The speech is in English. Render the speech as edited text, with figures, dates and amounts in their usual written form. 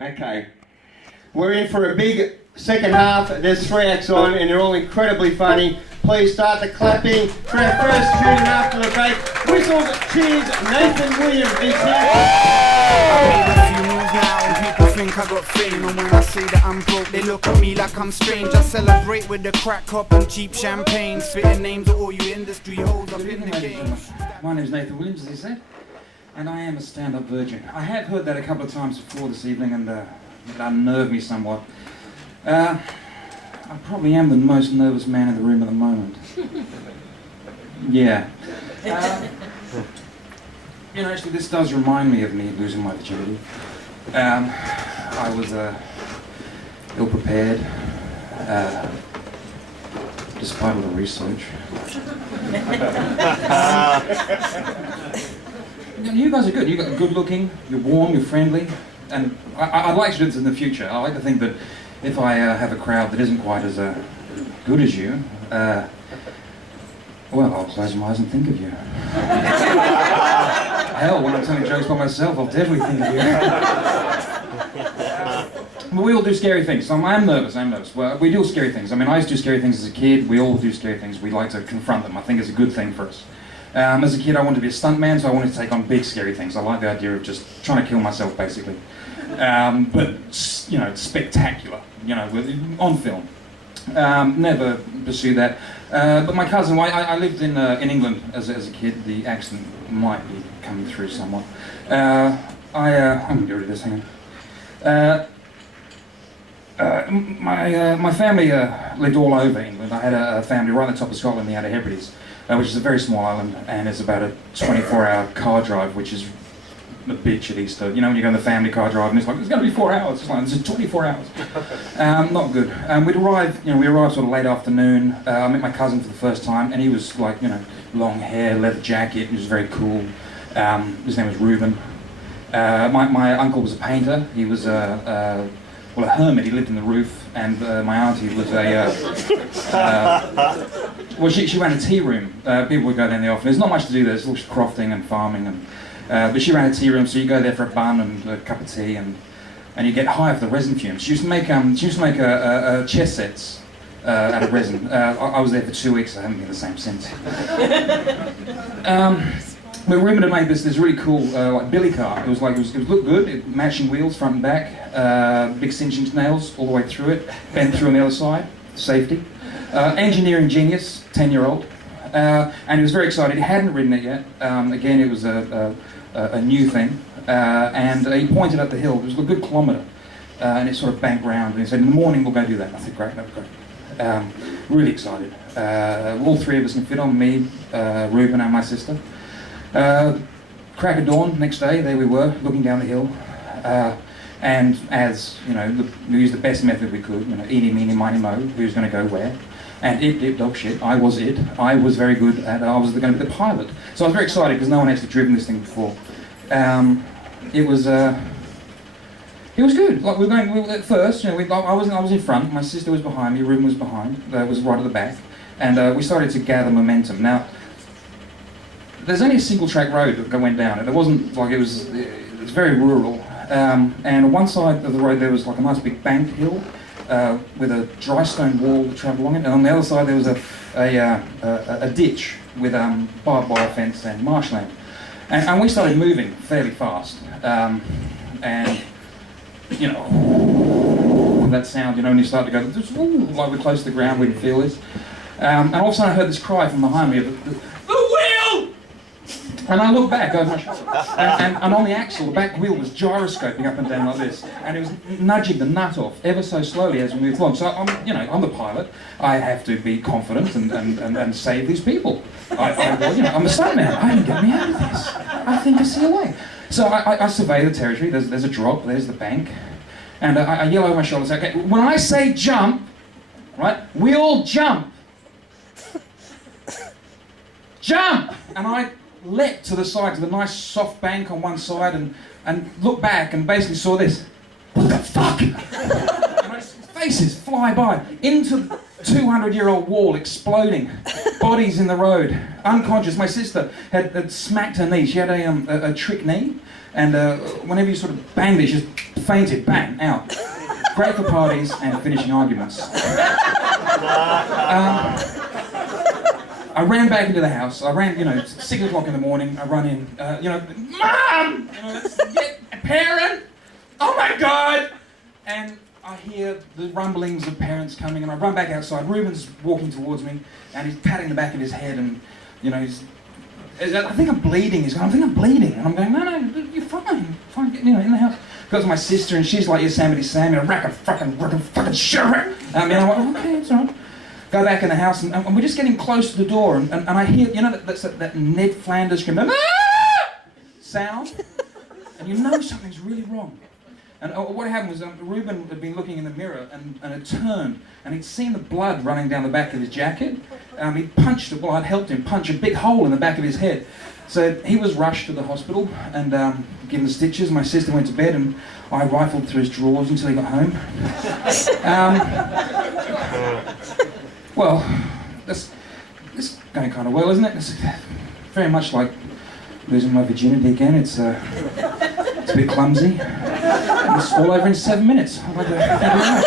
Okay. We're in for a big second half. There's 3 acts on and they're all incredibly funny. Please start the clapping for our first tune after the break. Whistles, cheers, Nathan Williams is here. People think I got fame, and when I say that I'm broke, they look at me like I'm strange. I celebrate with the crack cup and cheap champagne, spitting names of all you industry hoes up in the game. My name's Nathan Williams, as he said, and I am a stand-up virgin. I have heard that a couple of times before this evening, and it unnerved me somewhat. I probably am the most nervous man in the room at the moment. Yeah. Actually, this does remind me of me losing my virginity. I was ill-prepared, despite all the research. You guys are good. You're good-looking, you're warm, you're friendly, and I'd like to do this in the future. I like to think that if I have a crowd that isn't quite as good as you, well, I'll close my eyes and think of you. Hell, when I'm telling jokes by myself, I'll definitely think of you. But we all do scary things, so I'm nervous. Well, we do scary things. I mean, I used to do scary things as a kid. We all do scary things. We like to confront them. I think it's a good thing for us. As a kid, I wanted to be a stuntman, so I wanted to take on big, scary things. I like the idea of just trying to kill myself, basically. But, spectacular, on film. Never pursued that. But my cousin, I lived in England as a kid. The accent might be coming through somewhat. I'm going to get rid of this, hang on. My family lived all over England. I had a family right at the top of Scotland, the Outer Hebrides, which is a very small island, and it's about a 24-hour car drive, which is a bitch at Easter. You know, when you go on the family car drive and it's like, it's going to be 4 hours. It's like, this is 24 hours. Not good. We arrived sort of late afternoon. I met my cousin for the first time, and he was like, long hair, leather jacket. He was very cool. His name was Reuben. My uncle was a painter. He was a hermit. He lived in the roof, and my auntie was she ran a tea room. People would go down there often. There's not much to do there. There's all crofting and farming, but she ran a tea room, so you go there for a bun and a cup of tea, and you get high off the resin fumes. She used to make chess sets out of resin. I was there for 2 weeks. I haven't been the same since. But Reuben had made this really cool like billy car. It looked good. Matching wheels front and back, big cinching nails all the way through it, bent through on the other side, safety. Engineering genius, 10-year-old, and he was very excited. He hadn't ridden it yet. Again, it was a new thing, and he pointed up the hill. It was a good kilometre, and it sort of banked round. And he said, "In the morning we'll go do that." I said, "Great, that'd be great." Really excited. All 3 of us can fit on, me, Reuben, and my sister. Crack of dawn, next day, there we were, looking down the hill, and as, we used the best method we could, eeny, meeny, miny, mo, who's going to go where, and it, dog shit, I was very good at, I was going to be the pilot, so I was very excited because no one had actually driven this thing before. It was good, like at first, I was in front, my sister was behind me, Reuben was behind, was right at the back, and we started to gather momentum. Now, there's only a single track road that went down, and it wasn't like it was very rural. And on one side of the road there was like a nice big banked hill with a dry stone wall to travel along it, and on the other side there was a ditch with barbed wire fence and marshland. And we started moving fairly fast, and that sound, when you start to go, like we're close to the ground, we can feel this. And all of a sudden I heard this cry from behind me, the wheel! And I looked back over my shoulder, and on the axle, the back wheel was gyroscoping up and down like this, and it was nudging the nut off ever so slowly as we moved along. So I'm the pilot. I have to be confident and save these people. I'm a stuntman. I can get me out of this. I think I see a way. So I survey the territory. There's a drop. There's the bank, and I yell over my shoulder and say, "Okay, when I say jump, right, we all jump. Jump!" And I leapt to the side, to the nice soft bank on one side, and looked back and basically saw this. What the fuck? And faces fly by into the 200-year-old wall exploding, bodies in the road, unconscious. My sister had smacked her knee. She had a trick knee, And whenever you sort of banged it, just fainted, bang, out. Great for parties and finishing arguments. I ran back into the house. I ran, 6 o'clock in the morning. I run in, Mom! Parent! Oh my God! And I hear the rumblings of parents coming, and I run back outside. Ruben's walking towards me, and he's patting the back of his head, and I think I'm bleeding. He's going, I think I'm bleeding, and I'm going, no, you're fine, in the house. Goes to my sister, and she's like Yosemite Sam, rack a fucking shit. I'm like, okay, it's all right. Go back in the house, and we're just getting close to the door, and I hear, that Ned Flanders scream, ah! sound, and you know something's really wrong. And what happened was Ruben had been looking in the mirror and had turned, and he'd seen the blood running down the back of his jacket. He'd punched the blood, helped him punch a big hole in the back of his head. So he was rushed to the hospital and given the stitches. My sister went to bed, and I rifled through his drawers until he got home. Well, this is going kind of well, isn't it? It's very much like losing my virginity again. It's a bit clumsy. And it's all over in 7 minutes. I'd like to thank you very much.